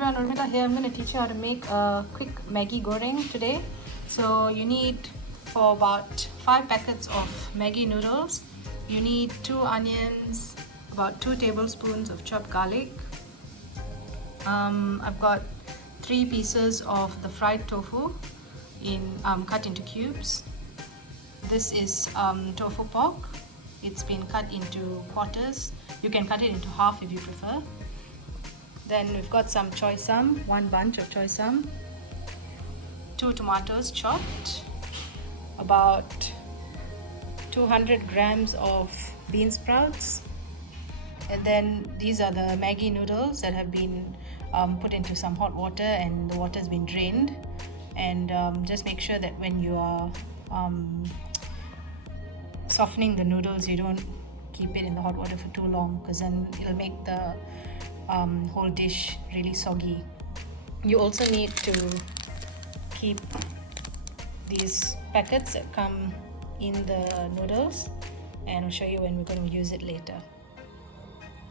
everyone, Urmila here. I'm going to teach you how to make a quick Maggi goreng today. So you need, for about 5 packets of Maggi noodles, you need 2 onions, about 2 tablespoons of chopped garlic. I've got 3 pieces of the fried tofu cut into cubes. This is tofu pork. It's been cut into quarters. You can cut it into half if you prefer. Then we've got some choy sum, 1 bunch of choy sum, 2 tomatoes chopped, about 200 grams of bean sprouts, and then these are the Maggi noodles that have been put into some hot water and the water has been drained. And just make sure that when you are softening the noodles, you don't keep it in the hot water for too long, because then it'll make the whole dish really soggy. You also need to keep these packets that come in the noodles, and I'll show you when we're going to use it later.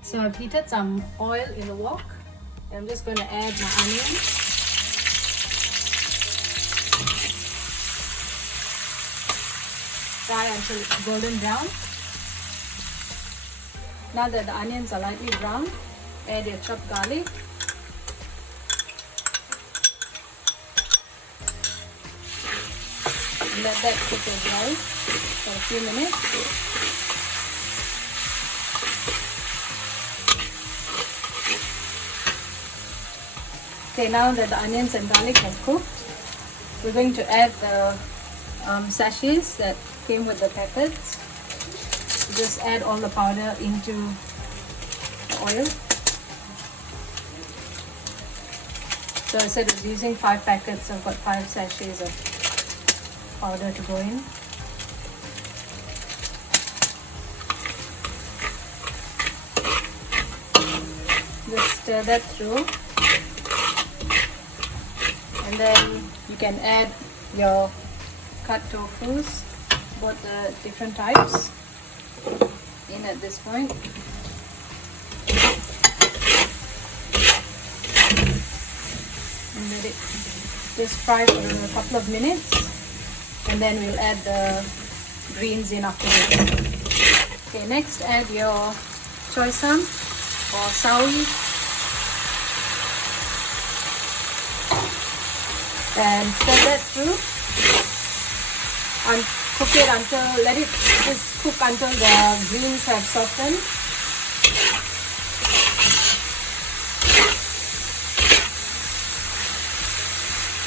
So I've heated some oil in the wok, and I'm just going to add my onion. Fry until it's golden brown. Now that the onions are lightly brown, add your chopped garlic. And let that cook as well for a few minutes. Okay, now that the onions and garlic have cooked, we're going to add the sachets that came with the packets. Just add all the powder into the oil. So instead of using 5 packets, I've got 5 sachets of powder to go in. Just stir that through. And then you can add your cut tofus, both the different types, in at this point. And let it just fry for a couple of minutes, and then we'll add the greens in after this. Okay, next add your choy sum or sawi, and stir that through and cook it until, let it just cook until the greens have softened.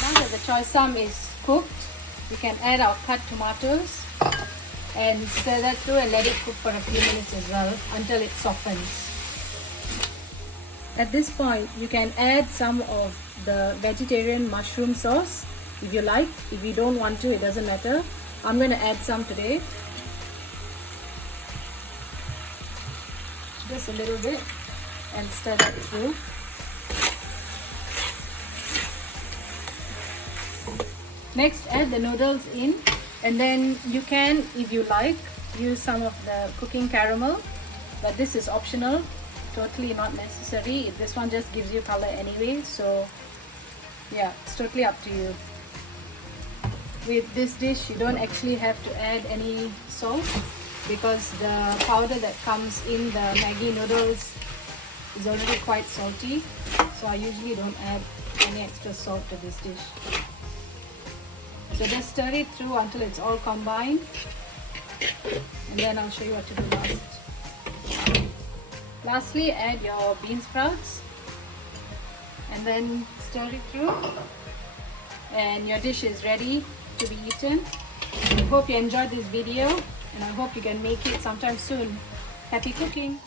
Now that the choy sum is cooked, we can add our cut tomatoes and stir that through and let it cook for a few minutes as well until it softens. At this point, you can add some of the vegetarian mushroom sauce if you like. If you don't want to, it doesn't matter. I'm going to add some today. Just a little bit, and stir that through. Next, add the noodles in, and then you can, if you like, use some of the cooking caramel, but this is optional, totally not necessary. This one just gives you color anyway, so yeah, it's totally up to you. With this dish, you don't actually have to add any salt, because the powder that comes in the Maggi noodles is already quite salty, so I usually don't add any extra salt to this dish. So just stir it through until it's all combined, and then I'll show you what to do last. Lastly, add your bean sprouts, and then stir it through, and your dish is ready to be eaten. I hope you enjoyed this video, and I hope you can make it sometime soon. Happy cooking!